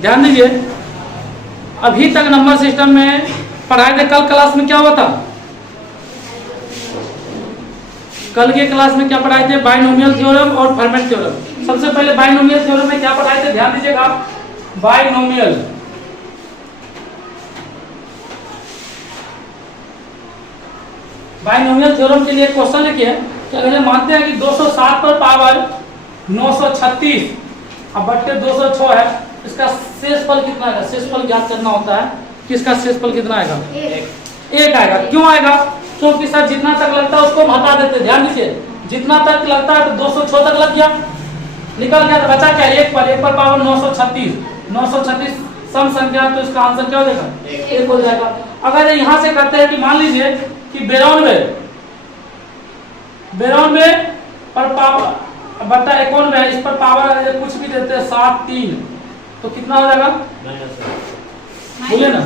ध्यान दीजिए, अभी तक नंबर सिस्टम में पढ़ाए थे। कल क्लास में क्या हुआ था? कल के क्लास में क्या पढ़ाए थे? बाइनोमियल थ्योरम और फर्मेट थ्योरम। सबसे पहले बाइनोमियल थ्योरम में क्या पढ़ाए थे, ध्यान दीजिएगा। बाइनोमियल थ्योरम के लिए क्वेश्चन लिखिए कि अगर हम मानते हैं कि 207 पर पावर 936 अब बट्टे 206 है, इसका शेषफल कितना आएगा? शेषफल ज्ञात करना होता है कि इसका शेषफल कितना आएगा? एक आएगा। क्यों आएगा? क्योंकि सर जितना तक लगता है उसको हम हटा देते। ध्यान दीजिए, जितना तक लगता है तो 206 तक लग गया, निकल गया, तो बचा क्या? एक पर पावर 936 सम संख्या, तो इसका आंसर क्या हो जाएगा? एक हो जाएगा। अगर यहां से करते हैं कि मान लीजिए कि 92 पर पावर बट्टा 91 इस पर पावर अगर कुछ भी देते हैं 7 3 तो कितना हो जाएगा? बोले ना,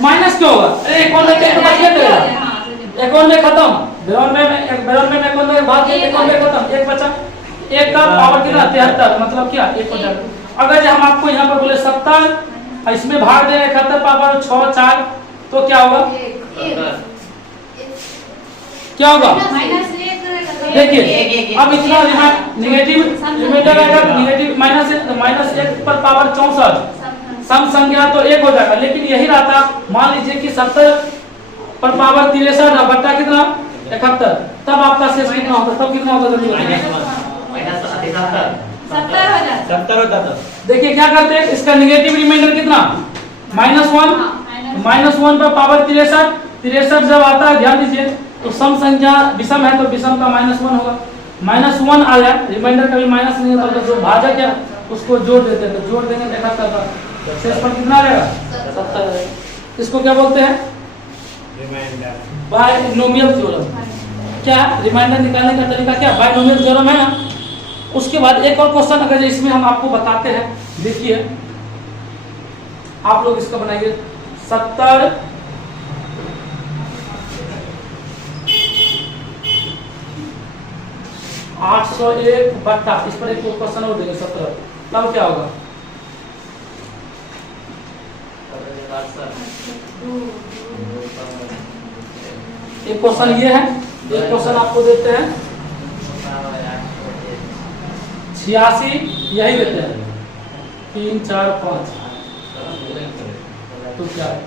माइनस क्यों होगा? अरे 91 के तो बच गया, 91 खत्म, 92 में भाग के 91 खत्म, एक बचा, एक का पावर कितना? 73, मतलब क्या? एक हो जाएगा। अगर हम आपको यहाँ पर बोले 70 इसमें भाग दें 71 पावर 6 4 तो क्या होगा? क्या होगा? देखिए अब इतना निगेटिव रिमाइंडर आएगा, निगेटिव माइनस 1 पर पावर 64 सम संख्या तो एक हो जाएगा। लेकिन यही रहता, मान लीजिए कि 70 पर पावर 63 बट्टा कितना? 71, तब आपका शेष कितना होता? तब कितना होता? 70 होता था। देखिए क्या करते हैं, इसका निगेटिव रिमाइंडर कितना? -1 पर पावर 63 जब आता है, ध्यान दीजिए, तो सम संख्या विषम है तो विषम का -1 होगा। -1 आ गया, रिमाइंडर कभी माइनस नहीं होता, तो जो भाजक है उसको जोड़ देते हैं, तो जोड़ देंगे 71 का शेषफल कितना आ जाएगा? 70। इसको क्या बोलते हैं? Binomial theorem. क्या रिमाइंडर निकालने का तरीका क्या? बाइनोमियल थ्योरम है ना। उसके बाद एक और क्वेश्चन अगर इसमें हम आपको बताते हैं, देखिए आप लोग इसका बनाइए। 70 801 बट्टा, इस पर एक क्वेश्चन और देंगे 70, तब क्या होगा? एक क्वेश्चन ये है, एक क्वेश्चन आपको देते हैं 86, यही देते हैं 3 4 5, तो क्या है?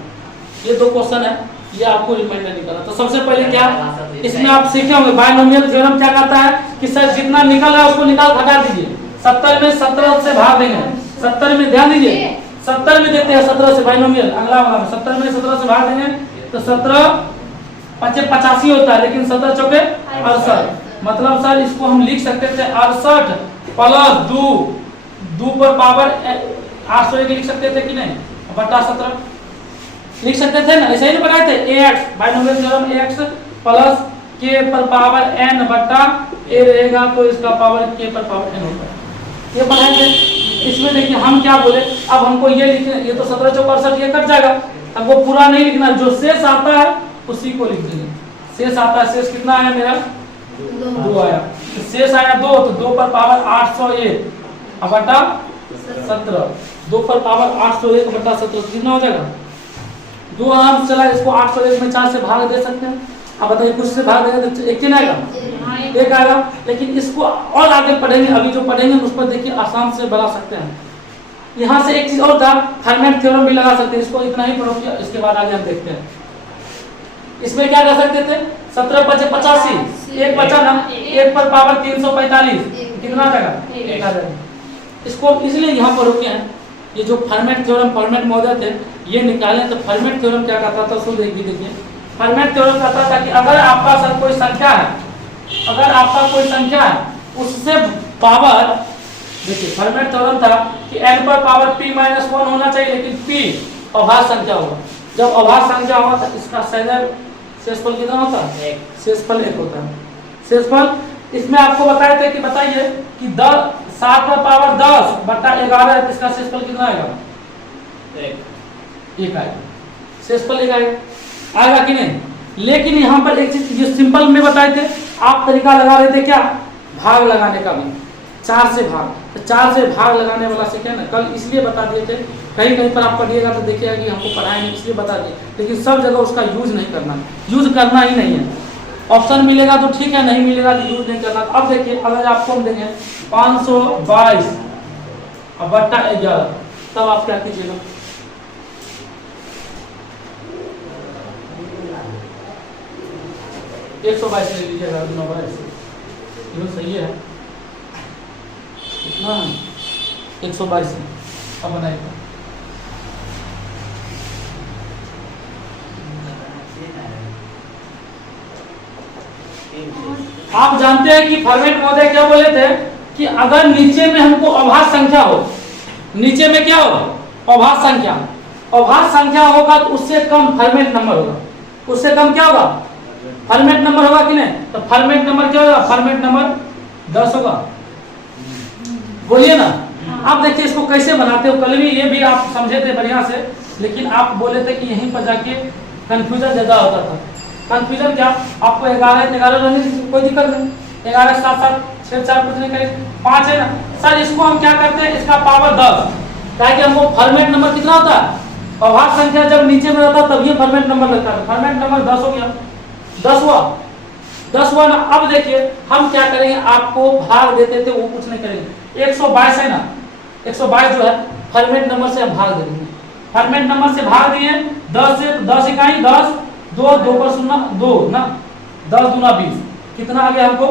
ये दो क्वेश्चन है, ये आपको रिमाइंडर निकालना। तो सबसे पहले क्या इसमें आप सीखे होंगे, बाइनोमियल थ्योरम क्या कहता है कि सर जितना निकल रहा है उसको निकाल हटा दीजिए। 70 में 17 से भाग देंगे, 70 में ध्यान दीजिए 70 में देते हैं 17 से बाइनोमियल, अगला वाला 70 में 17 से भाग देंगे तो 17 5 85 होता है, लेकिन 17 चौके 68, मतलब सर इसको हम लिख सकते थे 68 प्लस 2 पर पावर 801 लिख सकते थे कि नहीं, बट्टा 17 लिख सकते थे ना, ऐसे ही बनाए थे। ax binomial theorem ax plus k पर पावर n बट्टा a रहेगा, तो इसका पावर k पर पावर n होता है, ये बनाए थे। इसमें देखिए हम क्या बोले, अब हमको ये लिखना, ये तो 17 चौक 68 ये कट जाएगा, हमको पूरा नहीं लिखना, जो शेष आता है उसी को लिख देंगे। शेष आता है, शेष कितना आया मेरा? 2 आया, शेष आया 2, तो 2 पर पावर 801 बट्टा 17, 2 पर पावर 801 बट्टा 17 कितना हो जाएगा? 2 आराम चला, इसको 801 में 4 से भाग दे सकते हैं। अब बताइए कुछ से भाग देंगे तो एक कितना आएगा? एक आएगा। लेकिन इसको और आगे पढ़ेंगे, अभी जो पढ़ेंगे उस पर देखिए आसान से बना सकते हैं। यहाँ से एक चीज और था, फर्मेट थ्योरम भी लगा सकते हैं, इसको इतना ही पढ़ोगे, इसके बाद आगे हम देखते हैं। इसमें क्या कर सकते थे? 17 5 85, एक बचा ना, 1 पर पावर 345 कितना आ जाएगा? 1 आ जाएगा। इसको इसलिए यहाँ पर रुके हैं, ये जो फर्मेट थ्योरम फर्मेट मॉडल थे ये निकालें। तो फर्मेट थ्योरम क्या कहता था, उसको देखिए। फर्मेट थ्योरम कहता था कि अगर आपका सर कोई संख्या है, अगर आपका कोई संख्या है उससे पावर, देखिए फर्मेट थ्योरम था कि n पर पावर p-1 होना चाहिए, लेकिन p अभाज्य संख्या होगा। जब अभाज्य संख्या होगा तो इसका शेषफल कितना होता है? शेषफल 1 होता है। शेषफल इसमें आपको बताए थे कि बताइए कि 7 पर पावर 10 बट्टा 11 है, इसका शेषफल कितना आएगा? 1 आएगा। शेषफल 1 आएगा कि नहीं? लेकिन यहाँ पर एक चीज जो सिंपल में बताए थे, आप तरीका लगा रहे थे क्या? भाग लगाने का भी। 4 से भाग, तो 4 से भाग लगाने वाला सीखे ना, कल इसलिए बता दिए थे, कहीं कहीं पर आप पढ़िएगा तो देखिएगा कि हमको पढ़ाए नहीं इसलिए बता दिए, लेकिन सब जगह उसका यूज नहीं करना, यूज करना ही नहीं है। ऑप्शन मिलेगा तो ठीक है, नहीं मिलेगा तो यूज नहीं करना। अब देखिए अगर आपको हम देंगे 522 अब बट्टा 11, तब आप क्या कीजिएगा, 122 ले लीजिएगा, 22 सही है कितना, 122 अब बनाइएगा। आप जानते हैं कि फॉर्मेट महोदय क्या बोले थे कि अगर नीचे में हमको अभाज्य संख्या हो, नीचे में क्या होगा, अभाज्य संख्या, अभाज्य संख्या होगा तो उससे कम फॉर्मेट नंबर होगा, उससे कम क्या होगा, फॉर्मेट नंबर होगा कि नहीं, तो फॉर्मेट नंबर क्या होगा, फॉर्मेट नंबर 10 होगा, बोलिए ना। आप देखिए इसको कैसे बनाते हो, कल भी ये भी आप समझे थे बढ़िया से, लेकिन आप बोले थे कि यहीं पर जाके कंफ्यूजन ज्यादा होता था। कंफ्यूजन क्या, आपको 11 रहने की कोई दिक्कत नहीं, 11 7 7 6 4 कुछ नहीं करें, 5 है ना सर, इसको हम क्या करते हैं, इसका पावर 10, ताकि हमको फॉर्मेट नंबर कितना होता है, अभाज्य संख्या जब नीचे में रहता तब ये फॉर्मेट नंबर लगता है, फॉर्मेट नंबर 10 हो गया, 10 हुआ ना। अब देखिए हम क्या करेंगे, आपको भाग देते थे वो कुछ नहीं करेंगे, 122 है ना, 122 जो है फॉर्मेट नंबर से हम भाग देंगे, फॉर्मेट नंबर से भाग दिए 10 से, 10 इकाई 10, 2 2 पर 0 2 ना, 10 दूना 20, कितना आ गया हमको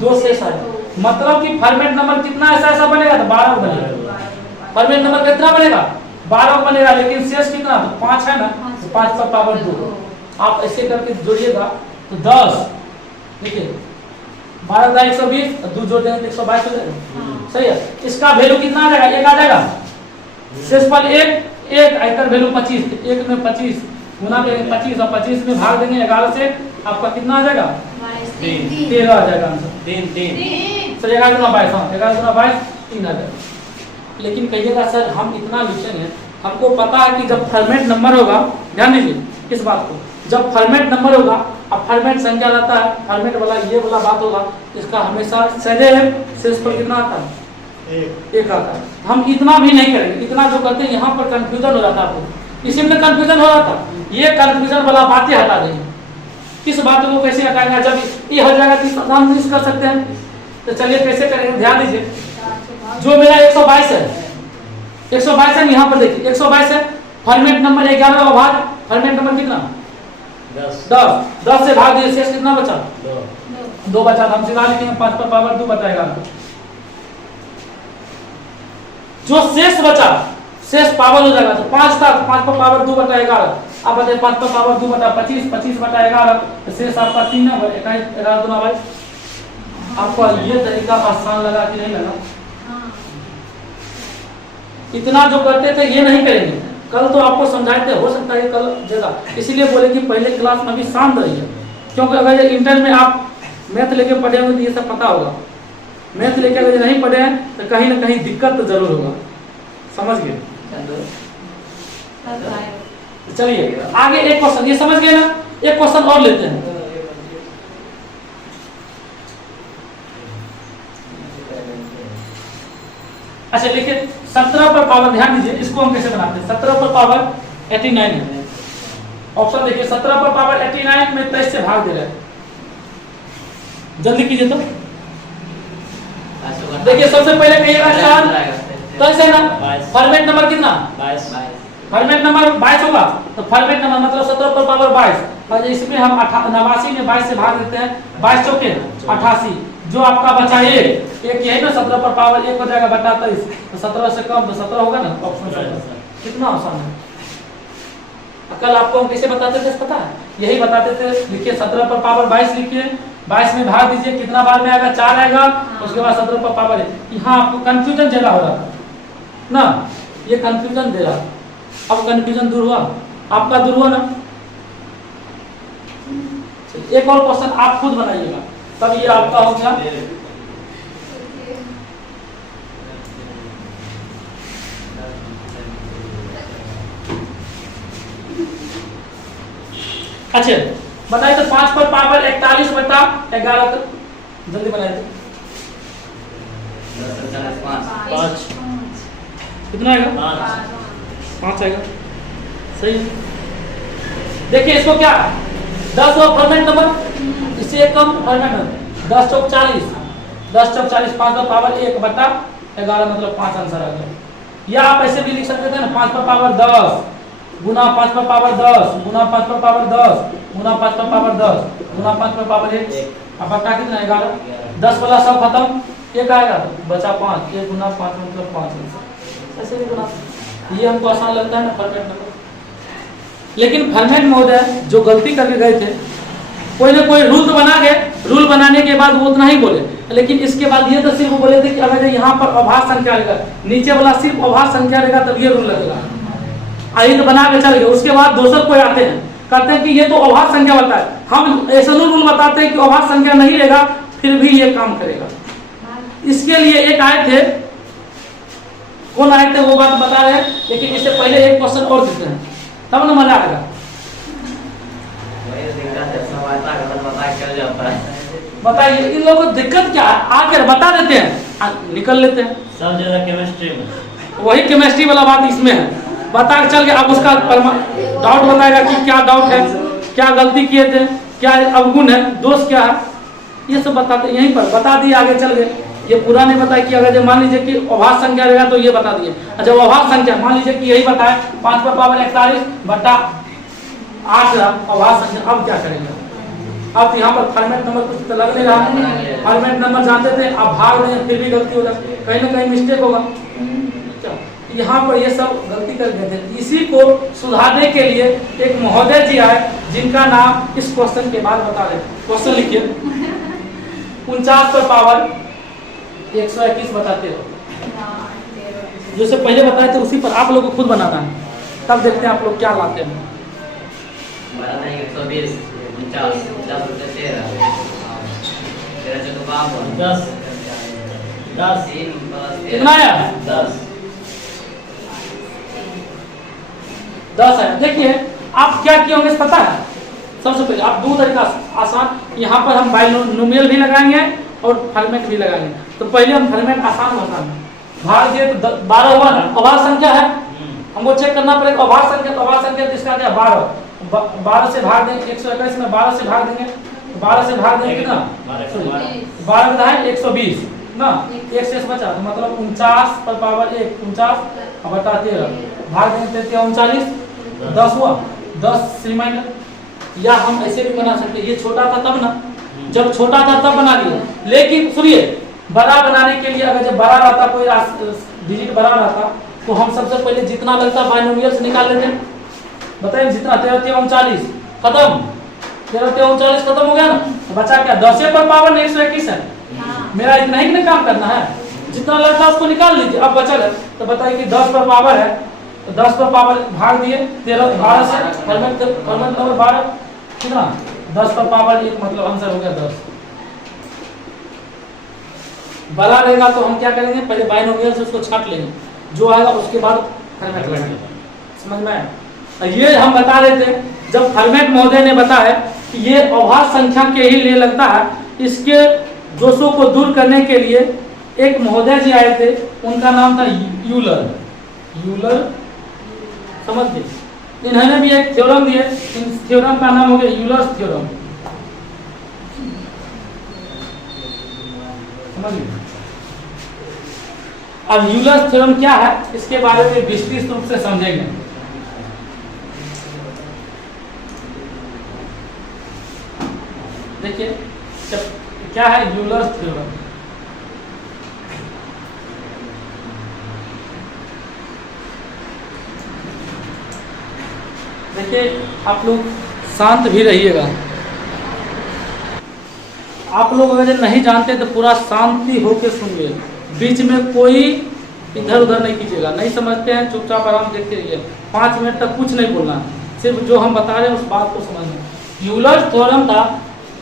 2 शेष आया, मतलब कि फॉर्मेट नंबर कितना ऐसा बनेगा, तो 12 बनेगा, फॉर्मेट नंबर कितना बनेगा 12 बनेगा, लेकिन शेष कितना, तो 5 है ना, तो 5 का पावर 2, आप ऐसे करके जोड़िएगा तो 10, देखिए 12 का 120, 2 जोड़ देंगे 122 हो जाएगा, सही है। इसका वैल्यू कितना आ जाएगा, 1 आ जाएगा, शेष पर 1 आकर वैल्यू 25, 1 में 25 गुना करेंगे 25 और 25 में भाग देंगे 11 से, आपका कितना आ जाएगा 13 आ जाएगा आंसर, 3 सर 11 गुना 22, हाँ 11 गुना 22 3 आ जाएगा। लेकिन कहिएगा सर हम इतना लिखेंगे, हमको पता है कि जब फॉर्मेट नंबर होगा, ध्यान दीजिए इस बात को, जब फॉर्मेट नंबर होगा, अब फॉर्मेट संख्या रहता है, फॉर्मेट वाला ये वाला बात होगा, इसका हमेशा सदैव शेष पर कितना आता है, एक आता है। हम इतना भी नहीं करेंगे, इतना जो करते हैं यहाँ पर कंफ्यूजन हो जाता है, आपको इसी में कंफ्यूजन हो जाता, ये कंफ्यूजन वाला बातें हटा देंगे। किस बातों को कैसे हटाएंगे, जब ये हट जाएगा तो हम यूज कर सकते हैं, तो चलिए कैसे करेंगे, ध्यान दीजिए, जो मेरा 122 है, 122 है, यहाँ पर देखिए 122 है, फॉर्मेट नंबर 11 का भाग फॉर्मेट नंबर कितना 10 से भाग दिए, शेष कितना बचा 2 बचा, हम सीधा लिखेंगे 5 पर पावर 2 बताएगा, जो शेष बचा शेष पावर हो जाएगा, तो 5 था, 5 पर पावर 2 बटा 11, आप बताइए 5 पर पावर 2 बटा 25, 25 बटा 11, तो शेष आपका 3 है, 11 दूना 22। आपको ये तरीका आसान लगा कि नहीं लगा, इतना जो करते थे ये नहीं करेंगे, कल तो आपको समझाए थे, हो सकता है कल ज्यादा, इसीलिए बोले कि पहले क्लास में भी शांत रहिए, क्योंकि अगर ये इंटर में आप मैथ लेके पढ़े होंगे तो ये सब पता होगा, मैथ लेके अगर नहीं पढ़े हैं तो कहीं ना कहीं दिक्कत तो जरूर होगा, समझ गए। चलिए आगे एक क्वेश्चन, ये समझ गए ना, एक क्वेश्चन और लेते हैं। अच्छा देखिए 17 पर पावर, ध्यान दीजिए इसको हम कैसे बनाते हैं, 17 पर पावर 89 है, ऑप्शन देखिए 17 पर पावर 89 में 23 से भाग दे रहे हैं, जल्दी कीजिए तो देखिए सबसे पहले कहिएगा स्टार, तो ऐसे ना फॉर्मेट नंबर कितना 22, फॉर्मेट नंबर 22 होगा, तो फॉर्मेट नंबर मतलब 17 पर पावर 22, और इसमें हम 89 में 22 से भाग देते हैं, 22 चौके 88, जो आपका बचा एक यही ना 17 पर पावर 1 हो जाएगा बटा 23, तो 17 से कम तो 17 होगा ना, ऑप्शन कितना आसान है। कल आपको हम कैसे बताते थे पता है, यही बताते थे, लिखिए 17 पर पावर 22 लिखिए, 22 में भाग दीजिए, कितना बार में आएगा 4 आएगा, उसके बाद 17 पर पावर है, यहाँ आपको कंफ्यूजन ज्यादा हो रहा था ना, ये कंफ्यूजन दे रहा, अब कंफ्यूजन दूर हुआ, आपका दूर हुआ ना। एक और क्वेश्चन आप खुद बनाइएगा, तब ये आपका हो गया। अच्छा बताइए तो 5 पर पावर 41 बटा 11, जल्दी बनाइए 5 कितना आएगा? 5 आएगा। सही है। देखिए इसको क्या 10 और फॉर्मेट नंबर इससे एक कम फॉर्मेट नंबर 10 चौक 40 10 चौक 40 5 का पावर 1/11 मतलब 5 आंसर आ गया। या आप ऐसे भी लिख सकते थे ना 5 पर पावर 10 गुना 5 पर पावर 10 गुना 5 पर पावर 10 गुना 5 पर पावर 10 गुना 5 पर पावर 1 अब बता कितना 11 10 वाला सब खत्म एक आएगा बचा 5 1 गुना 5 मतलब 5 आंसर ऐसे भी बना। ये हमको आसान लगता है ना फॉर्मेट नंबर। लेकिन फॉर्मेट महोदय जो गलती करके गए थे कोई ना कोई रूल तो बना गए। रूल बनाने के बाद वो उतना ही बोले लेकिन इसके बाद ये तो सिर्फ बोले थे कि अगर यहाँ पर अभाज्य संख्या रहेगा नीचे वाला सिर्फ अभाज्य संख्या रहेगा तब ये रूल लगेगा। आई तो बना के चल गए। उसके बाद दूसरे कोई आते हैं कहते हैं कि ये तो अभाज्य संख्या बताता है। हम ऐसा रूल बताते हैं कि अभाज्य संख्या नहीं रहेगा फिर भी ये काम करेगा। इसके लिए एक आए थे कौन आए थे वो बात बता रहे हैं लेकिन इससे पहले एक क्वेश्चन और देते हैं तब ना मजा आएगा। बताइए इन लोगों को दिक्कत क्या है आकर बता देते हैं निकल लेते हैं सब जगह केमिस्ट्री में वही केमिस्ट्री वाला बात इसमें है। बता के चल के अब उसका डाउट बताएगा कि क्या डाउट है क्या गलती किए थे क्या अवगुण है दोष क्या है ये सब बताते यहीं पर बता दिए आगे चल गए। ये पूरा नहीं बताया कि अगर मान लीजिए कि अभाज्य संख्या रहेगा तो ये बता दिए। जब अभाज्य संख्या मान लीजिए कि यही बताए 5 पर पावर 41/8 अभाज्य संख्या अब क्या करेंगे। अब यहाँ पर फॉर्मेट नंबर कुछ तो लग नहीं रहा। फॉर्मेट नंबर जानते थे अब भाग दें फिर भी गलती हो जाती कहीं ना कहीं मिस्टेक होगा। यहाँ पर ये सब गलती कर गए थे। इसी को सुधारने के लिए एक महोदय जी आए जिनका नाम इस क्वेश्चन के बाद बता रहे। क्वेश्चन लिखिए 49 पर पावर 121 बताते हो जैसे पहले बताए थे उसी पर आप लोग को खुद बनाना है तब देखते हैं आप लोग क्या लाते हैं। 120 49 10 कितना आया 10 है। देखिए आप क्या किए होंगे पता है। सबसे पहले आप दो तरीका आसान यहाँ पर हम बाइनोमियल भी लगाएंगे और फॉर्मेट भी लगाएंगे। तो पहले हम फॉर्मेट आसान बताएंगे भाग दिए तो 12 हुआ ना अभाज्य संख्या है हमको चेक करना पड़ेगा। अभाज्य संख्या जिसका क्या 12 से भाग देंगे 121 में 12 से भाग देंगे 12 से भाग देंगे कितना 12 का है 120 ना 1 से बचा तो मतलब 49 पर पावर 1 49/13 भाग देंगे 39 10 हुआ 10 रिमाइंडर। या हम ऐसे भी बना सकते ये छोटा था तब ना जब छोटा था तब बना लिए। लेकिन सुनिए बड़ा बनाने के लिए अगर जब बड़ा रहता कोई डिजिट बड़ा रहता तो हम सबसे पहले जितना लगता बाइनोमियल से निकाल लेते। बताइए जितना 13 39 खत्म 13 39 खत्म हो गया ना तो बचा क्या 10 पर पावर 121 है। मेरा इतना ही ना काम करना है जितना लगता उसको निकाल लीजिए। अब बचा है तो बताइए कि 10 पर पावर है तो 10 पर पावर भाग दिए 12 से फॉर्मेट नंबर 12 कितना 10 पर पावर 1 मतलब आंसर हो गया 10। बड़ा रहेगा तो हम क्या करेंगे पहले बाइनोमियल से उसको छांट लेंगे जो आएगा उसके बाद फॉर्मेट लगाएंगे। समझ में आया। ये हम बता रहे थे जब फॉर्मेट महोदय ने बताया कि ये अभाज्य संख्या के ही लिए लगता है। इसके दोषों को दूर करने के लिए एक महोदय जी आए थे उनका नाम था यूलर समझ गए। इन्होंने भी एक थ्योरम दिए इन थ्योरम का नाम हो गया यूलर्स थ्योरम। समझ गए। अब यूलर्स थ्योरम क्या है इसके बारे में विस्तृत रूप से समझेंगे। देखिए क्या है यूलर्स थ्योरम। देखिए आप लोग शांत भी रहिएगा। आप लोग अगर नहीं जानते तो पूरा शांति होकर सुनिए बीच में कोई इधर उधर नहीं कीजिएगा। नहीं समझते हैं चुपचाप आराम देखते रहिए 5 मिनट तक कुछ नहीं बोलना सिर्फ जो हम बता रहे हैं उस बात को समझना। यूलर्स थ्योरम था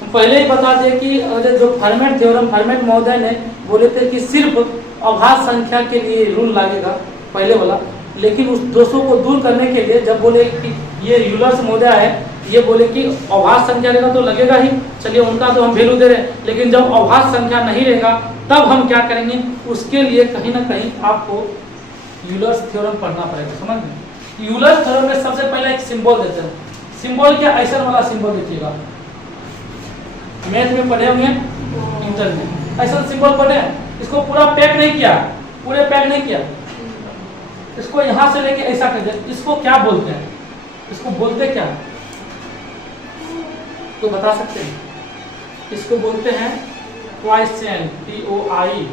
हम पहले ही बता दें कि जो फॉर्मेट थ्योरम फॉर्मेट महोदय ने बोले थे कि सिर्फ अभाज्य संख्या के लिए रूल लागेगा पहले वाला। लेकिन उस दोषों को दूर करने के लिए जब बोले कि ये यूलर्स महोदय है ये बोले कि अभाज्य संख्या रहेगा तो लगेगा ही, चलिए उनका तो हम वैल्यू दे रहे हैं, लेकिन जब अभाज्य संख्या नहीं रहेगा तब हम क्या करेंगे, उसके लिए कहीं ना कहीं आपको यूलर्स थ्योरम पढ़ना पड़ेगा। समझ गए? यूलर्स थ्योरम में सबसे पहले एक सिंबल देते हैं। सिंबल क्या, ऐसा वाला सिंबल देखिएगा, मैथ में पढ़े होंगे, इंटर में ऐसा सिंबल पढ़े, इसको पूरा पैक नहीं किया, पूरे पैक नहीं किया, इसको यहां से लेके ऐसा कर दिया। इसको क्या बोलते हैं, इसको बोलते क्या, तो बता सकते हैं? इसको बोलते हैं क्वाइसेंट, TOIPIENT।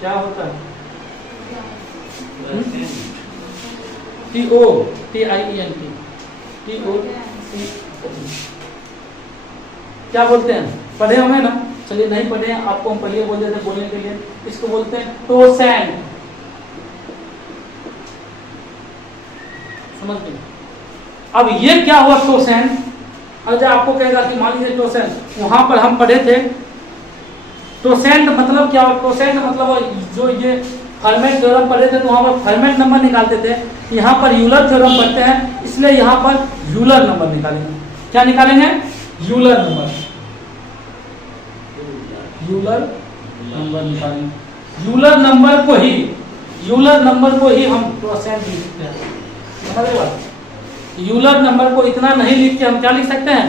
क्या होता है? TOTIENT। क्या बोलते हैं? पढ़े होंगे ना? चलिए नहीं पढ़े हैं, आपको हम पढ़िए बोल देते बोलने के लिए। इसको बोलते हैं टोसेंट। समझ गए? अब ये क्या हुआ टोसेंट? अगर आपको कहेगा कि मान लीजिए टोसेंट, वहां पर हम पढ़े थे टोसेंट मतलब क्या? टोसेंट मतलब जो ये फर्मेट थ्योरम पढ़े थे तो वहां पर फर्मेट नंबर निकालते थे, यहाँ पर यूलर थ्योरम पढ़ते हैं, इसलिए यहाँ पर यूलर नंबर निकालेंगे। क्या निकालेंगे? यूलर नंबर, यूलर नंबर निकालेंगे। यूलर नंबर को ही हम टोसेंट लिखते हैं। समझ गए बात? यूलर नंबर को इतना नहीं लिख के हम क्या लिख सकते हैं?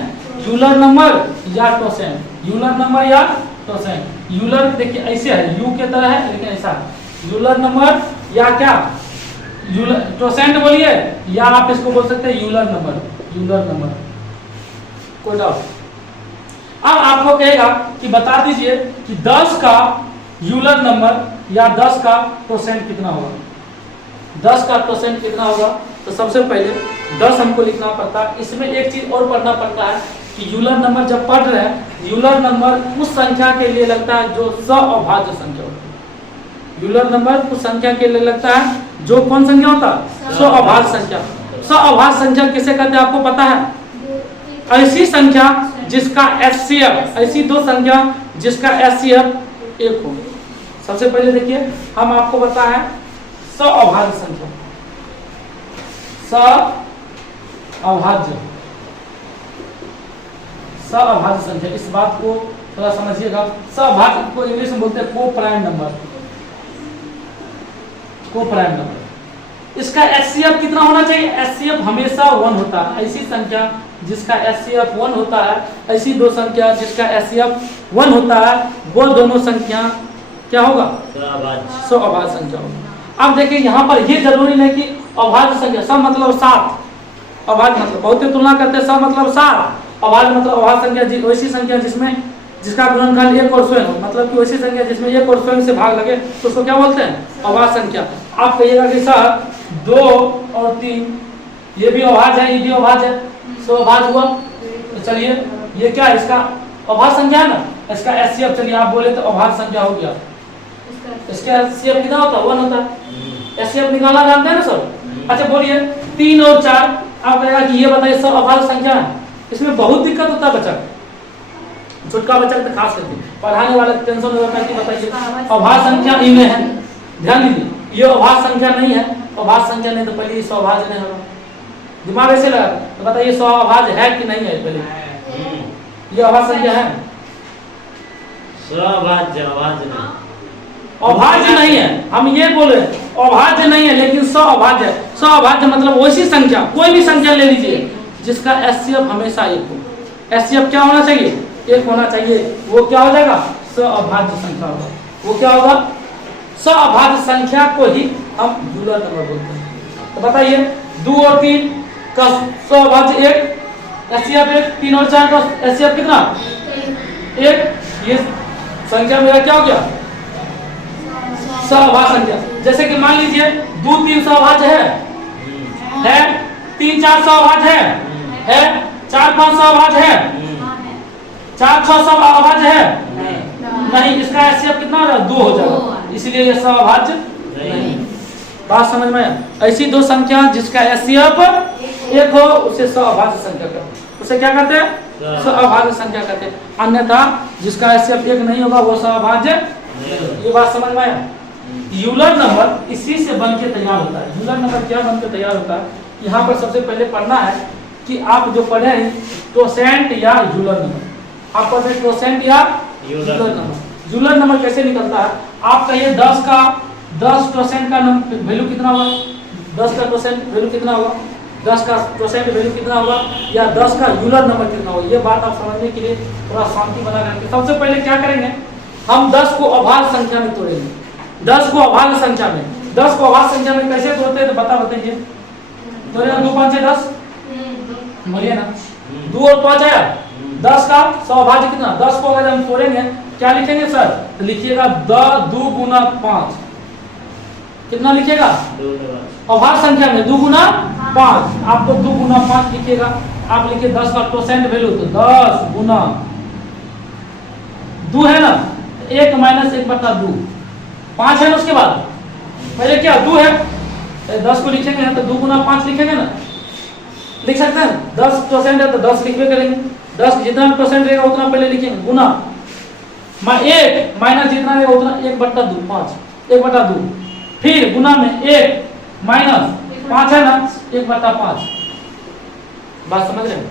यूलर नंबर या टोसेंट। यूलर नंबर या टोसेंट। यूलर देखिए ऐसे है, यू के तरह है लेकिन ऐसा है। यूलर नंबर या क्या यूलर टोसेंट बोलिए, या आप इसको बोल सकते हैं यूलर नंबर। यूलर नंबर कोई डाउट? अब आपको कहेगा कि बता दीजिए कि 10 का यूलर नंबर या 10 का टोसेंट कितना होगा। 10 का टोसेंट कितना होगा? तो सबसे पहले 10 हमको लिखना पड़ता है। इसमें एक चीज और पढ़ना पड़ता है कि यूलर नंबर जब पढ़ रहे हैं, यूलर नंबर उस संख्या के लिए लगता है जो सअभाज्य संख्या होती है। यूलर नंबर उस संख्या के लिए लगता है जो कौन संख्या होता है? सअभाज्य संख्या। सअभाज्य संख्या किसे कहते हैं आपको पता है? ऐसी संख्या जिसका HCF, ऐसी दो संख्या जिसका HCF 1 हो। सबसे पहले देखिए हम आपको बताएं सअभाज्य संख्या, सअभाज्य संख्या। इस बात को थोड़ा समझिएगा। सअभाज्य को इंग्लिश में बोलते हैं को-प्राइम नंबर। को-प्राइम नंबर इसका HCF कितना होना चाहिए? HCF हमेशा 1 होता है। ऐसी संख्या जिसका HCF 1 होता है, ऐसी दो संख्या जिसका HCF 1 होता है, वो दोनों संख्या क्या होगा? सअभाज्य संख्या होगा। अब देखिए यहाँ पर ये जरूरी नहीं कि अभाज्य संख्या, सब मतलब 7, अभाज्य मतलब बहुत ही तुलना करते हैं, सब मतलब 7, अभाज्य मतलब अभाज्य संख्या वैसी संख्या जिसमें जिसका गुणनखंड 1 और स्वयं हो, मतलब कि वैसी संख्या जिसमें 1 और स्वयं से भाग लगे तो उसको क्या बोलते हैं? अभाज्य संख्या। आप कहिएगा कि सर 2 और 3 ये भी अभाज्य है, ये भी अभाज्य है, सो अभाज्य हुआ। तो चलिए ये क्या है? इसका अभाज्य संख्या है ना, इसका HCF चलिए आप बोले तो अभाज्य संख्या हो गया। इसका HCF कितना होता है? 1 होता है। HCF निकालना जानते हैं ना सर? अच्छा बोलिए 3 और 4, आप कहेगा कि ये बताइए सब अभाज्य संख्या है। इसमें बहुत दिक्कत होता है बच्चा, छोटका बच्चा तो खास करके पढ़ाने वाला टेंशन हो जाता है कि बताइए अभाज्य संख्या इनमें है। ध्यान दीजिए ये अभाज्य संख्या नहीं है, अभाज्य संख्या नहीं तो पहले ये सअभाज्य नहीं होगा। दिमाग ऐसे लगा तो बताइए सअभाज्य है कि नहीं है? पहले ये अभाज्य संख्या है? अभाज्य नहीं है, हम ये बोले अभाज्य नहीं है लेकिन सअभाज्य है। सअभाज्य मतलब वैसी संख्या, कोई भी संख्या ले लीजिए जिसका HCF हमेशा 1 हो। HCF क्या होना चाहिए? 1 होना चाहिए। वो क्या हो जाएगा? सअभाज्य संख्या होगा। वो क्या होगा? सअभाज्य संख्या को ही हम यूलर नंबर बोलते हैं। तो बताइए 2 और 3 का सअभाज्य 1, HCF 1, 3 और 4 का HCF कितना? 1। ये संख्या मेरा क्या हो गया? सअभाज्य संख्या। जैसे कि मान लीजिए 2 3 सअभाज्य है, 3 4 सअभाज्य है, 4 5 सअभाज्य है, 4 6 सअभाज्य है नहीं। इसका HCF कितना हो जाएगा? 2 हो जाएगा, इसलिए ये सअभाज्य नहीं। बात समझ में? ऐसी दो संख्या जिसका HCF 1 हो उसे सअभाज्य संख्या कहते हैं। उसे क्या कहते हैं? सअभाज्य संख्या कहते हैं। अन्यथा जिसका HCF 1 नहीं होगा वो सअभाज्य। ये बात समझ में आया? यूलर नंबर इसी से बन के तैयार होता है। यूलर नंबर क्या बन के तैयार होता है? यहाँ पर सबसे पहले पढ़ना है कि आप जो पढ़े हैं टोसेंट या यूलर नंबर, आप पढ़े टोसेंट या यूलर नंबर। यूलर नंबर कैसे निकलता है? आप कहिए 10 टोसेंट का वैल्यू कितना होगा, 10 का टोसेंट वैल्यू कितना होगा, 10 का टोसेंट वैल्यू कितना होगा, या 10 का यूलर नंबर कितना होगा। ये बात आप समझने के लिए थोड़ा शांति बना करके सबसे पहले क्या करेंगे, हम 10 को अभाज्य संख्या में तोड़ेंगे। 10 को अभाज्य संख्या में, 10 को अभाज्य संख्या में कैसे तोड़ते हैं तो बताइए। तोड़े 2 5 6 10, बोलिए ना, 2 और 5 आया, 10 का सौभाज्य कितना, 10 को अगर हम तोड़ेंगे क्या लिखेंगे सर, तो लिखिएगा 2 गुना 5, कितना लिखिएगा, अभाज्य संख्या में 2 गुना 5, आपको 2 गुना 5 लिखिएगा। आप लिखिए 10 का टोसेंट वैल्यू, तो 10 गुना 2 है ना, 1 माइनस 1/2, 5 है ना, उसके बाद पहले क्या 2 है, 10 को लिखेंगे ना तो 2 गुना 5 लिखेंगे ना, लिख सकते हैं। 10 टोसेंट है तो 10 लिखबे करेंगे, 10 जितना टोसेंट रहेगा उतना पहले लिखेंगे, गुना 1 माइनस जितना रहेगा उतना 1/2, 5 1/2, फिर गुना में 1 माइनस 5 है ना 1/5। बात समझ रहे हैं?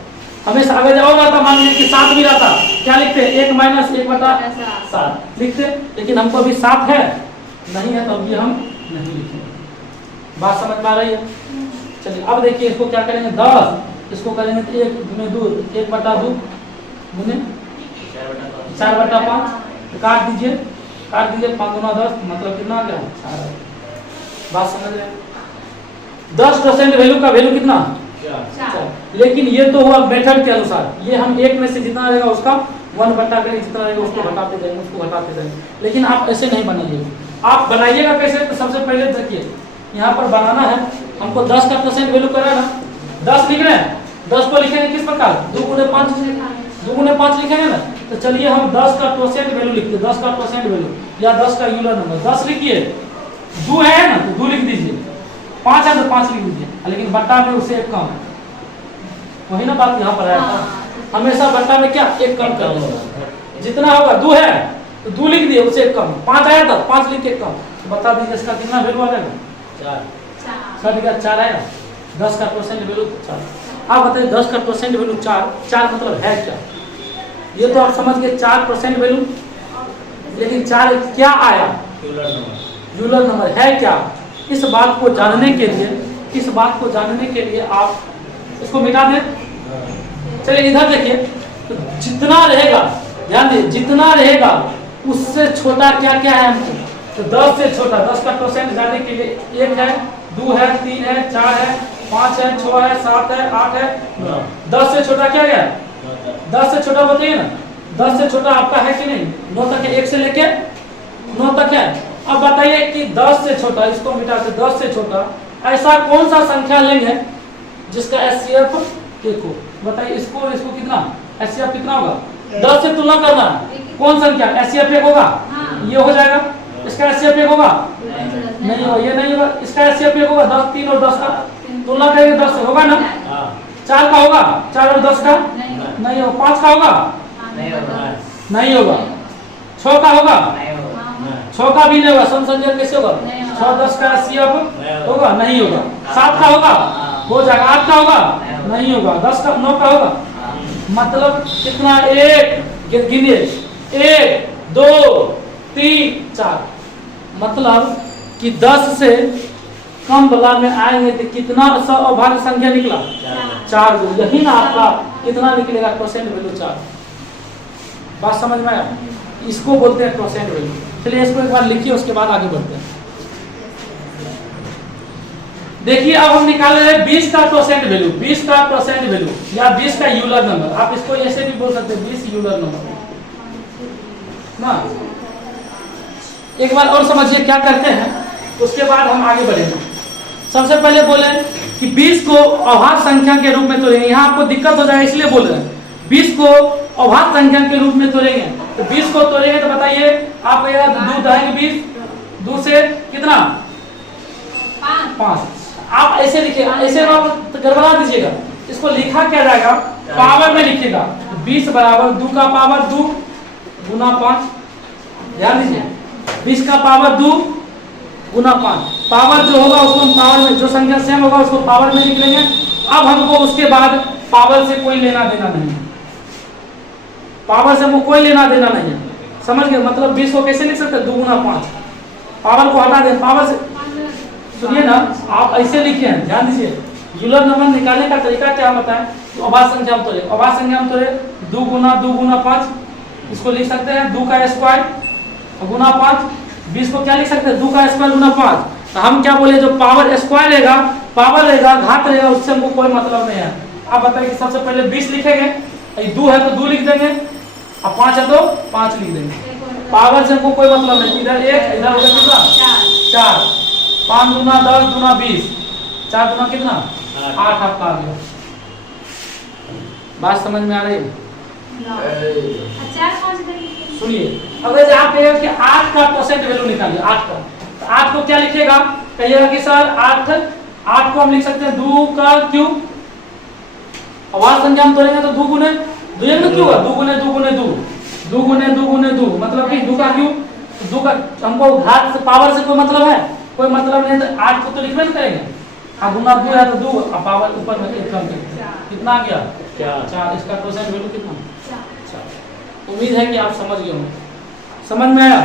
हमेशा आगे जाओगा तो मान लीजिए कि 7 भी रहता, क्या लिखते हैं, 1 माइनस 1/7 लिखते, लेकिन हमको अभी 7 है नहीं है तो अभी हम नहीं लिखेंगे। बात समझ में आ रही है? चलिए अब देखिए इसको क्या करेंगे, 10 इसको करेंगे तो 1 गुने 2 1/2 गुने 4/5, तो काट दीजिए 5 गुना 10 मतलब कितना आ गया 4। बात समझ रहे हैं? 10 टोसेंट वैल्यू का वैल्यू कितना 4। लेकिन ये तो हुआ मेथड के अनुसार, ये हम 1 में से जितना रहेगा उसका 1 बटा करेंगे, जितना रहेगा उसको घटाते जाएंगे, उसको घटाते जाएंगे। लेकिन आप ऐसे नहीं बनाइएगा, आप बनाइएगा कैसे, तो सबसे पहले देखिए यहाँ पर बनाना है हमको 10 का टोसेंट वैल्यू करा ना, 10 लिख रहे हैं, 10 को लिखेंगे किस प्रकार, 2 गुने 5 लिखेंगे ना। तो चलिए हम 10 का टोसेंट वैल्यू लिखते हैं, 10 का टोसेंट वैल्यू या 10 का यूलर नंबर। 10 लिखिए, 2 है ना तो 2 लिख दीजिए, 5 है तो 5 लिख दीजिए, लेकिन बट्टा में उससे 1 कम है, वही ना बात यहाँ पर आया। हमेशा बट्टा में क्या 1 कम कर दो, जितना होगा 2 है तो 2 लिख दिए, उससे 1 कम, 5 आया था 5 लिख के 1 कम, तो बता दीजिए इसका कितना वैल्यू आ जाएगा, 4 आएगा। 10 का टोसेंट वैल्यू 4। आप बताइए 10 का टोसेंट वैल्यू 4 मतलब है क्या, ये तो आप समझ गए 4% वैल्यू, लेकिन 4 क्या आया, यूलर नंबर है क्या। इस बात को जानने के लिए आप इसको मिटा दें। चलिए इधर देखिए, तो जितना रहेगा, ध्यान दीजिए, जितना रहेगा उससे छोटा क्या क्या है हमको, तो 10 से छोटा, 10 का टोसेंट जाने के लिए 1 है, 2 है, 3 है, 4 है, 5 है, 6 है, 7 है, 8 है, 9। 10 से छोटा क्या है, 10 से छोटा बताइए ना, 10 से छोटा आपका है कि नहीं, 9 तक है, 1 से लेके 9 तक है। अब बताइए कि 10 से छोटा, इसको मिटाते 10 से छोटा ऐसा कौन सा संख्या लेंगे जिसका एचसीएफ 1 हो, बताइए इसको कितना एचसीएफ कितना होगा, 10 से तुलना करना है, कौन संख्या एचसीएफ 1 होगा, ये हो जाएगा, इसका एचसीएफ 1 होगा, नहीं होगा, ये नहीं होगा, इसका एचसीएफ 1 होगा, 10 3 और 10 का तुलना करेंगे, 10 से होगा ना, 4 का होगा, 4 और 10 का नहीं होगा, 5 का होगा नहीं होगा, 6 का होगा 6 का भी नहीं होगा, समझिए कैसे होगा, 6 10 का एचसीएफ होगा नहीं होगा, 7 का होगा हो जाएगा, 8 का होगा नहीं होगा, 10 का 9 का होगा, मतलब कितना, 1 गिनिए 1 2 3 4, मतलब कि 10 से कम बला में आएंगे तो कितना अभाज्य संख्या निकला 4, यही ना आपका कितना निकलेगा टोसेंट वैल्यू 4। बात समझ में आया, इसको बोलते हैं टोसेंट वैल्यू। चलिए इसको एक बार लिखिए, उसके बाद आगे बढ़ते हैं। देखिए अब हम निकाल रहे हैं 20 का टोसेंट वैल्यू, 20 का टोसेंट वैल्यू या 20 का यूलर नंबर, आप इसको ऐसे भी बोल सकते हैं 20 यूलर नंबर ना। एक बार और समझिए क्या करते हैं, उसके बाद हम आगे बढ़ेंगे। सबसे पहले बोले कि 20 को अभाज्य संख्या के रूप में तोड़ेंगे, यहाँ आपको दिक्कत हो जाए इसलिए बोल रहे हैं 20 को अभाज्य संख्या के रूप में तोड़ेंगे। तो 20 को तोड़ेंगे तो बताइए आप 2 दहेंगे 20, 2 से कितना 5। आप ऐसे लिखिए, ऐसे आप गड़बड़ा दीजिएगा, इसको लिखा क्या जाएगा पावर में लिखिएगा, 20 बराबर 2 का पावर 2 गुना 5। ध्यान दीजिए 20 का पावर 2 गुना 5, पावर जो होगा उसको हम पावर में, जो संख्या सेम होगा उसको पावर में लिख लेंगे। अब हमको उसके बाद पावर से कोई लेना देना नहीं है, पावर से हमको कोई लेना देना नहीं है, समझ गए। मतलब 20 को कैसे लिख सकते हैं, 2 गुना 5, पावर को हटा दें, पावर से सुनिए ना, आप ऐसे लिखे हैं, ध्यान दीजिए। यूलर नंबर निकालने का तरीका क्या बताएं, तो अभाज्य संख्या में तोड़े, अभाज्य संख्या में तोड़े 2 गुना 5, इसको लिख सकते हैं 2 का स्क्वायर गुना 5, 20 को क्या लिख सकते हैं 2 का स्क्वायर गुना 5। तो हम क्या बोले, जो पावर स्क्वायर रहेगा, पावर रहेगा, घात रहेगा, उससे हमको कोई मतलब नहीं है। आप बताइए कि सबसे पहले 20 लिखेंगे, 2 है तो 2 लिख देंगे, अब 5 है तो 5 लिख देंगे, पावर से हमको कोई मतलब नहीं। इधर 1 इधर हो गया कितना 4, 5 गुना 10 गुना 20, 4 गुना कितना 8 आपका आ गया। बात समझ में आ रही है? सुनिए, अब जैसे आप कहेंगे कि 8 का परसेंट वैल्यू निकालिए, 8 का, तो 8 को क्या लिखिएगा, कहिएगा कि सर 8 को हम लिख सकते हैं 2 का क्यूब, अभाज्य संख्या हम तोड़ेंगे तो 2 गुने 2 में क्यों है, 2 गुने 2 गुने 2, 2 गुने 2 गुने 2 मतलब कि 2 का क्यूब, 2 का हमको घात से पावर से कोई मतलब है, कोई मतलब नहीं, तो 8 को तो लिखबे नहीं करेंगे, अब गुना 2 है तो 2, अब पावर ऊपर में एक कम कितना आ गया 4, इसका परसेंट वैल्यू कितना 4। उम्मीद है कि आप समझ गए होंगे, समझ में आया।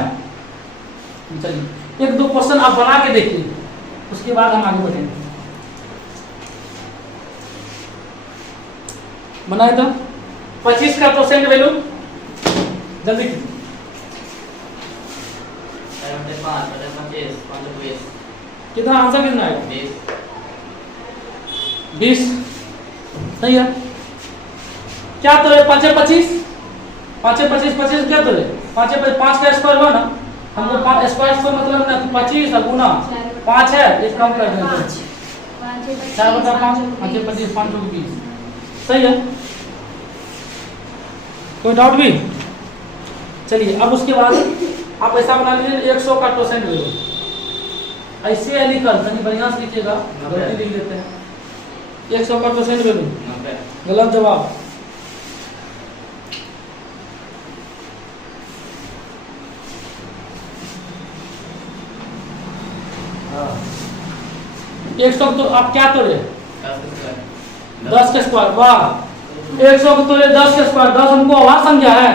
चलिए 1-2 क्वेश्चन आप बना के देखिए, उसके बाद हम आगे बढ़ेंगे। बनाए तो 25 का परसेंट वैल्यू जल्दी 25 कितना, आंसर कितना आएगा 20, सही है। क्या तो 5 है 25, 5 है 25, 25 क्या तो 5 है 5 का स्क्वायर हुआ ना, हमको 5 स्क्वायर से मतलब ना, 25 गुना 5 है, एक कम कर देंगे 4 बटा 5, 5 है 25, 5 को 20, सही है। कोई डाउट भी? चलिए अब उसके बाद आप ऐसा बना लीजिए 100 का परसेंट वैल्यू, ऐसे है लिखल, तनी बढ़िया से लिखिएगा, गलती लिख देते हैं। 100 का परसेंट वैल्यू, गलत जवाब। हाँ 100 तो आप क्या तोड़े 10 का स्क्वायर, वाह 100 को तोड़े 10 का स्क्वायर, 10 हमको अभाज्य संख्या है,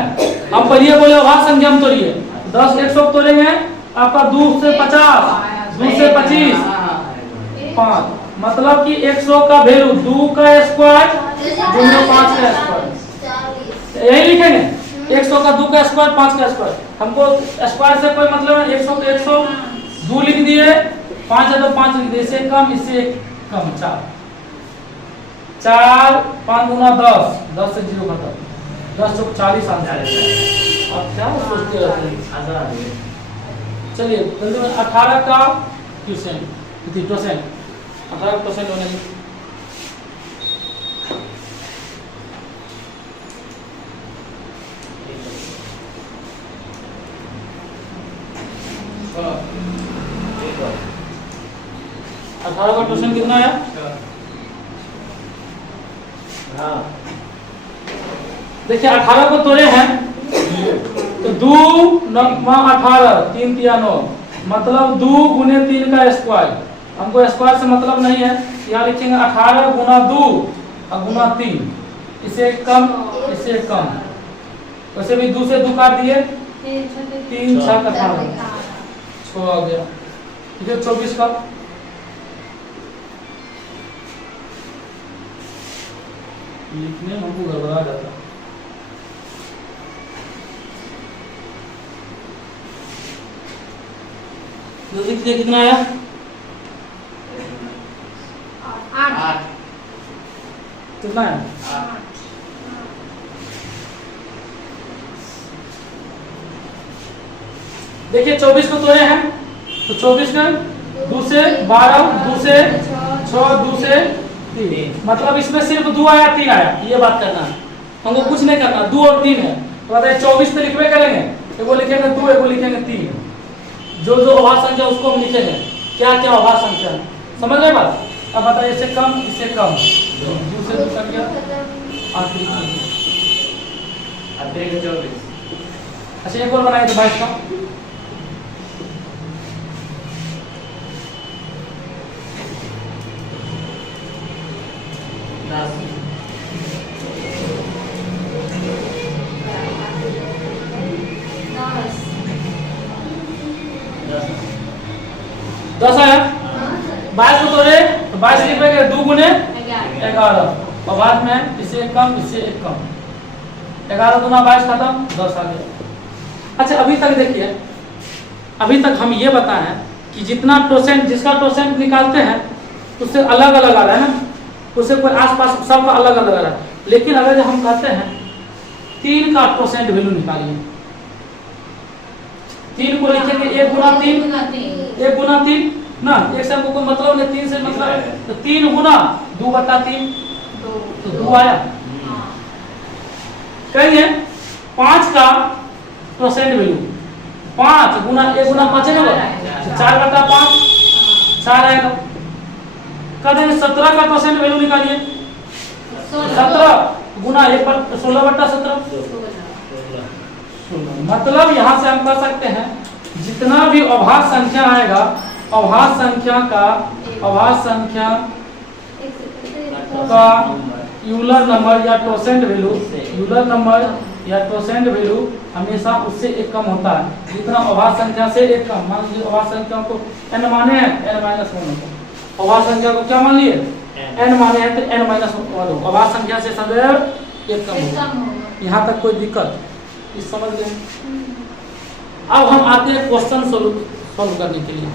हम पढ़िए बोले अभाज्य संख्या हम तोड़िए, 10 100 को तोड़ेंगे आपका 2 से 50, 2 से 25 5, मतलब कि 100 का वैल्यू 2 का स्क्वायर गुना 5 का स्क्वायर, यही लिखेंगे 100 का 2 का स्क्वायर 5 का स्क्वायर, हमको स्क्वायर से कोई मतलब है, 100 को 100 2 लिख दिए, 5 है तो 5 लिख दिए, इससे कम इससे कम 4, 5 गुना 10, 10 से 0 खत्म, 10 चौक 40 आंसर। अब क्या सोचते रहते हैं, चलिए जल्दी में 18 का परसेंट 18% होने की अठारह का परसेंट कितना है, हाँ देखिए 18 को तोड़े हैं तो 2 9 18, 3 3 9, मतलब 2 गुने 3 का स्क्वायर, हमको स्क्वायर से मतलब नहीं है, यहाँ लिखेंगे 18 गुना 2 और गुना 3, इसे कम इसे कम, वैसे भी 2 से 2 काट दिए, 3 6 का 18 6 आ गया, ठीक है 24 का लिखने में हमको गड़बड़ा जाता है। जल्दी से कितना आया 8 कितना है 8 देखिए 24 को तोड़े हैं तो 24 का 2 से 12, 2 से 6, 2 से 3, मतलब इसमें सिर्फ 2 आया 3 आया, ये बात करना है, हमको कुछ नहीं करना, 2 और 3 है तो बताइए 24 तो लिखवे करेंगे, एगो लिखेंगे 2 एगो लिखेंगे 3, जो जो अभाज्य संख्या उसको हम लिखेंगे, क्या क्या अभाज्य संख्या है, समझ रहे बात। अब बताइए इससे कम इससे कम, 2 से 2 कट गया, आखिरी 24। अच्छा एक और बनाए तो 22 का, को तोड़े तो 22 लिखेंगे 2 गुने 11 11 और बाद में इससे एक कम, इससे एक कम, 11 दूना 22 खत्म, 10 आ गया। अच्छा अभी तक देखिए, अभी तक हम ये बताए हैं कि जितना टोसेंट, जिसका टोसेंट निकालते हैं उससे अलग अलग आ रहा है ना, उससे कोई आसपास सबका अलग अलग आ रहा है। लेकिन अगर हम कहते हैं 3 का टोसेंट वैल्यू निकालिए, 3 को लिखेंगे 1 गुना 3, 1 गुना 3 ना, एक से हमको कोई मतलब नहीं, 3 से मतलब है तो 3 गुना 2/3 तो 2 आया। कहेंगे 5 का टोसेंट वैल्यू, 5 गुना 1 गुना 5 है ना, 4/5 4 आएगा। कहते हैं 17 का टोसेंट वैल्यू निकालिए, 17 गुना 1 पर 16/17 मतलब यहाँ से हम कह सकते हैं जितना भी अभाज्य संख्या आएगा, अभाज्य संख्या का यूलर नंबर या टोसेंट वैल्यू, यूलर नंबर या टोसेंट वैल्यू हमेशा उससे एक कम होता है। जितना अभाज्य संख्या से एक कम, मान लीजिए अभाज्य संख्या को n माने हैं, n-1 होगा, अभाज्य संख्या को क्या मान लिए n माने हैं तो n-1 होगा, अभाज्य संख्या से सदैव एक कम होगा। यहाँ तक कोई दिक्कत इस समझ गए? अब हम आते हैं क्वेश्चन सॉल्व करने के लिए।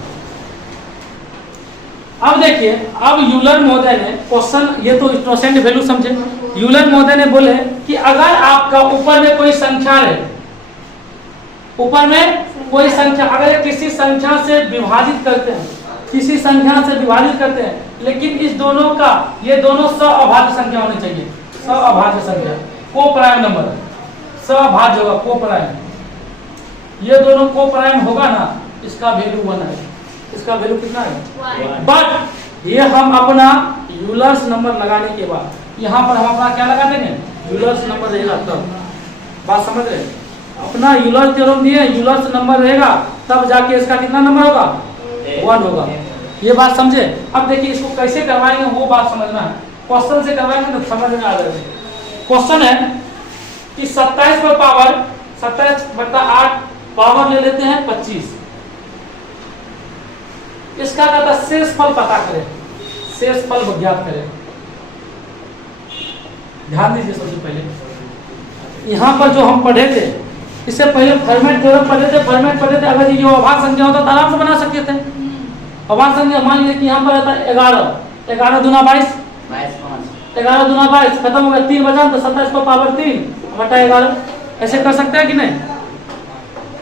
अब देखिए, अब यूलर महोदय ने क्वेश्चन, ये तो टोसेंट वैल्यू समझे, यूलर महोदय ने बोले कि अगर आपका ऊपर में कोई संख्या है, ऊपर में कोई संख्या अगर किसी संख्या से विभाजित करते हैं, किसी संख्या से विभाजित करते हैं, लेकिन इस दोनों का, ये दोनों सअभाज्य संख्या होनी चाहिए, सअभाज्य संख्या, को प्राइम नंबर, सअभाज्य होगा को प्राइम, ये दोनों को प्राइम होगा ना, इसका वैल्यू 1 है, इसका वैल्यू कितना है? बट ये हम अपना यूलर्स नंबर लगाने के बाद यहाँ पर हम अपना क्या लगा देंगे? यूलर्स नंबर रहेगा तब, बात समझ रहे? अपना यूलर थ्योरम दिए, यूलर्स नंबर रहेगा तब जाके इसका कितना नंबर होगा? 1 होगा। ये बात समझे? अब देखिए इसको कैसे करवाएंगे वो बात समझना है, क्वेश्चन से करवाएंगे तो समझ में आ जाएगा। क्वेश्चन है कि 27 पर पावर 27/8 पावर ले लेते हैं 25, इसका कहता शेष फल पता करें, शेष फल ज्ञात करें। ध्यान दीजिए, सबसे पहले यहाँ पर जो हम पढ़े थे, इससे पहले फॉर्मेट थ्योरम पढ़े थे, फॉर्मेट पढ़े थे। अगर ये अभाज्य संख्या होता तो आराम से बना सकते थे। अभाज्य संख्या मान लीजिए कि यहाँ पर आता है 11, 11 दूना 22, 11 दूना 22 खत्म हो गया, 3 बचा तो 27 पर पावर 3 बटा 11, ऐसे कर सकते हैं कि नहीं?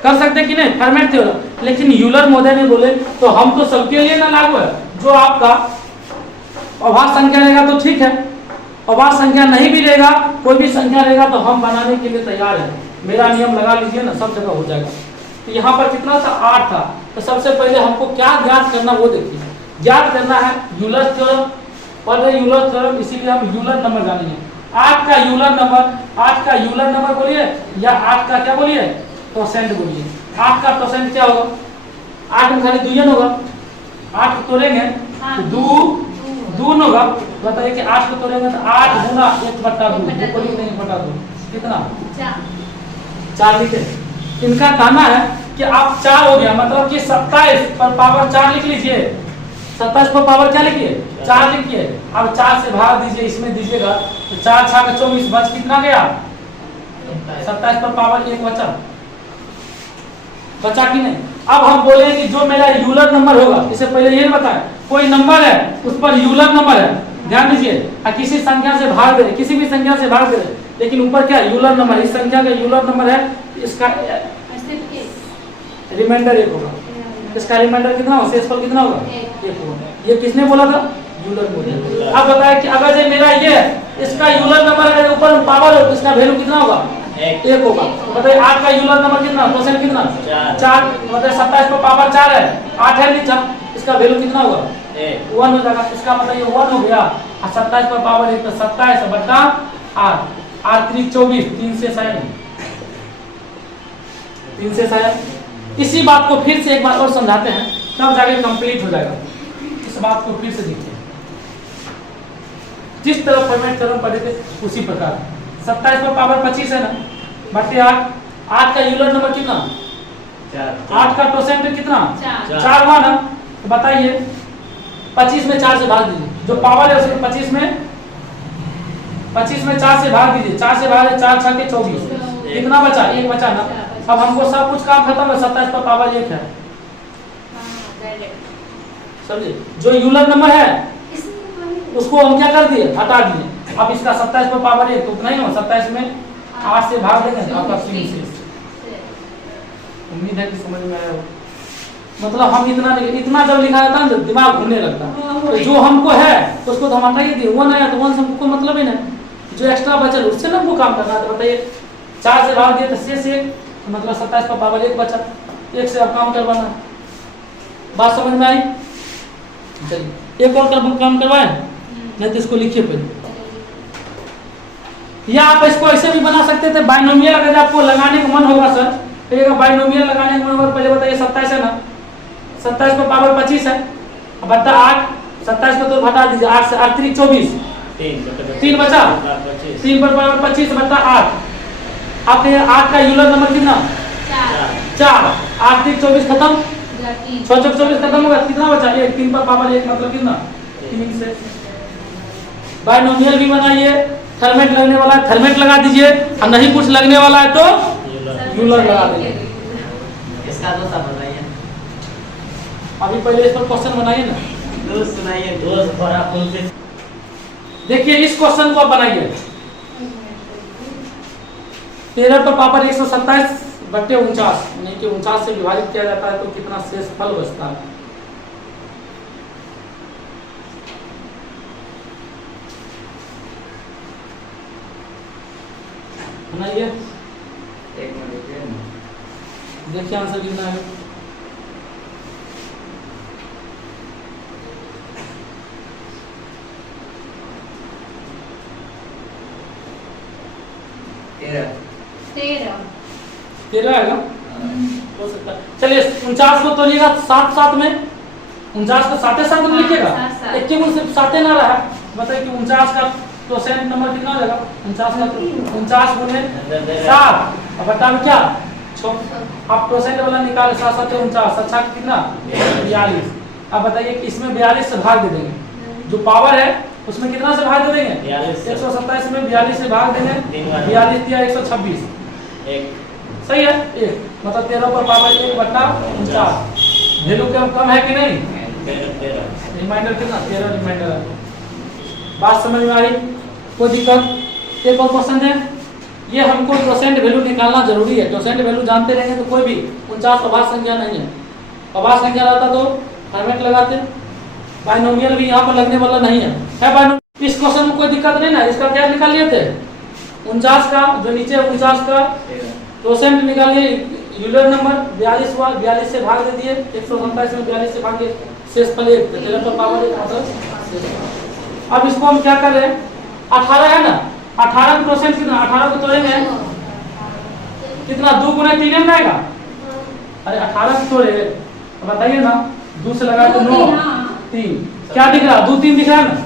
कर सकते कि नहीं? Format theorem. लेकिन यूलर महोदय ने बोले तो हम तो सबके लिए ना लागू है, जो आपका अभाज्य संख्या रहेगा तो ठीक है, अभाज्य संख्या नहीं भी रहेगा, कोई भी संख्या रहेगा तो हम बनाने के लिए तैयार है। मेरा नियम लगा लीजिए ना, सब जगह हो जाएगा। तो यहाँ पर कितना था? 8 था। तो सबसे पहले हमको क्या ज्ञात करना वो देखिए, ज्ञात करना है यूलर थ्योरम, पढ़ रहे यूलर थ्योरम, इसीलिए हम यूलर नंबर जानेंगे। 8 का यूलर नंबर, 8 का यूलर नंबर बोलिए या 8 का क्या बोलिए? टोसेंट बोलिए। 8 का टोसेंट क्या होगा? 8 में खाली 2 होगा, 8 को तोड़ेंगे तो 2 होगा। बताइए कि 8 को तोड़ेंगे तो 8 गुना 1/2, को लिखते हैं 1/2 कितना? 4 लिखे। इनका कहना है कि आप 4 हो गया, मतलब कि 27 पर पावर 4 लिख लीजिए, 27 पर पावर क्या लिखिए? 4 लिखिए। अब 4 से भाग दीजिए, इसमें दीजिएगा तो 4 6 का 24 बच कितना गया? 27 पर पावर 1 बचा कि नहीं? अब हम बोले कि जो मेरा यूलर नंबर होगा, इससे पहले ये बताएं कोई नंबर है उस पर यूलर नंबर है, ध्यान दीजिए, किसी संख्या से भाग दे, किसी भी संख्या से भाग दे, लेकिन ऊपर क्या यूलर नंबर, इस संख्या का यूलर नंबर है, इसका रिमाइंडर 1 होगा। इसका रिमाइंडर कितना होगा? शेषफल कितना होगा? 1 होगा। ये किसने बोला था? यूलर बोला। अब बताए कि अगर ये मेरा ये इसका यूलर नंबर है, ऊपर पावर है, इसका वैल्यू कितना होगा? 1 होगा। बताइए 8 का यूलर नंबर कितना? टोसेंट कितना? 4। मतलब 27 पर पावर 4 है, 8 है नीचा, इसका वैल्यू कितना होगा? 1 हो जाएगा। इसका बताइए 1 हो गया और 27 पर पावर 1 तो 27 बटा 8, 8 3 24, 3 से 7, 3 से 7। इसी बात को फिर से एक बार और समझाते हैं, तब जाके कंप्लीट हो जाएगा। इस बात को फिर से देखिए, जिस तरह फॉर्मेट थ्योरम पढ़े थे उसी प्रकार 27 पर पावर 25 है ना, बटे 8। 8 का यूलर नंबर कितना? 4। 8 का टोसेंट कितना? 4 हुआ ना। तो बताइए 25 में 4 से भाग दीजिए, जो पावर है उसको 25 में 4 से भाग दीजिए, 4 से भाग 4 6 के 24, कितना बचा? 1 बचा ना। अब हमको सब कुछ काम खत्म है, 27 पर पावर 1 है, समझे? जो यूलर नंबर है उसको हम क्या कर दिए? हटा दिए। अब इसका 27 पर पावर 1 तो उतना ही ना, 27 में 8 से भाग देंगे तो आपका 3 शेष। उम्मीद है कि समझ में आया हो। मतलब हम इतना जब लिखा जाता है ना दिमाग घूमने लगता है। तो जो हमको है उसको तो हम हटा ही दिए, 1 आया तो 1 से हमको मतलब ही नहीं, जो एक्स्ट्रा बचल उससे ना हमको काम करना है। तो बताइए 4 से भाग दिए तो शेष 1, मतलब 27 पर पावर 1 बचा, 1 से अब काम करवाना है। बात समझ में आई? चलिए एक और काम करवाएं, नहीं तो इसको लिखिए पहले। या आप इसको ऐसे भी बना सकते थे, बाइनोमियल अगर आपको लगाने का मन होगा सर, तो ये बाइनोमियल लगाने का मन होगा, पहले बताइए 27 है ना, 27 पर पावर 25 है, अब बता 8, 27 को तो हटा दीजिए, 8 से 8 3 24, 3 बचा, 3 पर पावर 25 बता 8। आप 8 का यूलर नंबर कितना? 4, 8 3 24 खत्म, 6 4 24 खत्म होगा, कितना बचा? 1, 3 पर पावर 1 मतलब कितना? 3 से। बाइनोमियल भी बनाइए, थर्मेट लगने वाला है थर्मेट लगा दीजिए, और नहीं कुछ लगने वाला है तो यूलर लगा दीजिए। इसका दोस्त बताइए, अभी पहले इस पर क्वेश्चन बनाइए ना, दोस्त सुनाइए, दोस्त बड़ा फुल से। देखिए इस क्वेश्चन को आप बनाइए, 13 पर पावर 127 बट्टे 49, यानी कि 49 से विभाजित किया जाता है तो कितना शेष फल बचता है? बनाइए, एक मिनट देखिए आंसर कितना है। तेरह है ना? हो सकता है। चलिए 49 को तोलिएगा 7 7 में, 49 को 7 7 में लिखिएगा, एक केवल सिर्फ 7 ना रहा, बताइए कि 49 का परसेंट नंबर कितना हो जाएगा? 49 का 49 गुने 7, अब बता क्या 6, आप परसेंट वाला निकाले 7 7 49, अच्छा कितना 42। अब बताइए कि इसमें 42 से भाग दे देंगे, जो पावर है उसमें कितना से भाग दे देंगे? 127 में 42 से भाग देंगे, 42 दिया 126, सही है। 1 मतलब 13 पर पावर 1 बटा 49, वैल्यू कम है कि नहीं? रिमाइंडर कितना? 13 रिमाइंडर है। बात समझ में आ रही? कोई दिक्कत? एक और क्वेश्चन है, ये हमको परसेंट वैल्यू निकालना जरूरी है। परसेंट वैल्यू जानते रहेंगे तो कोई भी 49 अभाज्य संख्या नहीं है, अभाज्य संख्या रहता तो फॉर्मेट लगाते। बाइनोमियल भी यहाँ पर लगने वाला नहीं है बाइनोमियल। इस क्वेश्चन में कोई दिक्कत नहीं ना, इसका क्या निकाल लिए थे? 49 का जो नीचे 49 का परसेंट निकालिए, यूलर नंबर 42 हुआ, 42 से भाग दे दिए, 127 में 42 से भागे शेष फल 1, 13 पर पावर 1 मतलब। अब इसको हम क्या कर रहे हैं? 18 है ना, 18 का परसेंट कितना? 18 को तोड़ेंगे कितना? 2 गुना 3 में आएगा। अरे 18 को तोड़े, बताइए ना, 2 से लगा तो 9 3, क्या दिख रहा? 2 3 दिख रहा है ना।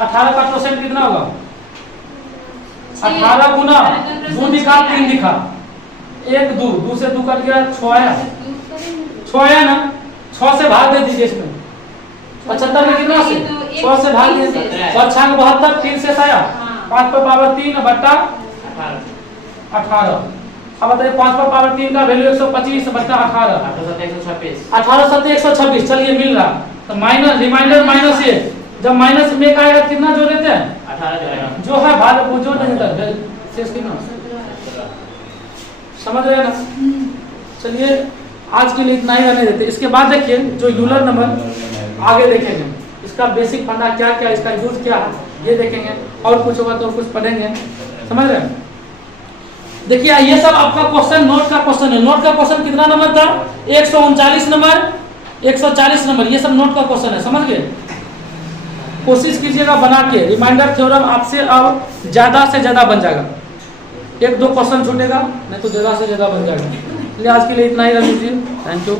18 का परसेंट कितना होगा? 18 गुना 2 दिखा 3 दिखा, 1 2 से 2 कट गया, 6 आया, 6 आया ना, 6 से भाग दे दीजिए इसमें। 75 में कितना से? 6 से भाग दे, 6 72 3 से आया, 5 पर पावर 3 बट्टा 18। अब बताइए 5 पर पावर 3 का वैल्यू 125 बट्टा 18, 18 7 126। चलिए मिल रहा, तो माइनस रिमाइंडर माइनस 1, जब माइनस में आएगा कितना जोड़ देते हैं? 18 जो है भाग वो जोड़ नहीं देता, शेष कितना? समझ रहे हैं ना? चलिए आज के लिए इतना ही रहने देते। इसके बाद देखिए जो यूलर नंबर आगे देखेंगे, इसका बेसिक फंडा क्या क्या, इसका यूज क्या है ये देखेंगे, और कुछ होगा तो कुछ पढ़ेंगे। समझ रहे हैं? देखिए ये सब आपका क्वेश्चन नोट का क्वेश्चन है। नोट का क्वेश्चन कितना नंबर था? 139 नंबर, 140 नंबर, ये सब नोट का क्वेश्चन है। समझ गए? कोशिश कीजिएगा बना के, रिमाइंडर थ्योरम आपसे अब ज्यादा से ज्यादा बन जाएगा, 1 2 क्वेश्चन छूटेगा नहीं तो ज्यादा से ज्यादा बन जाएगा। इसलिए आज के लिए इतना ही रख लीजिए। Thank you.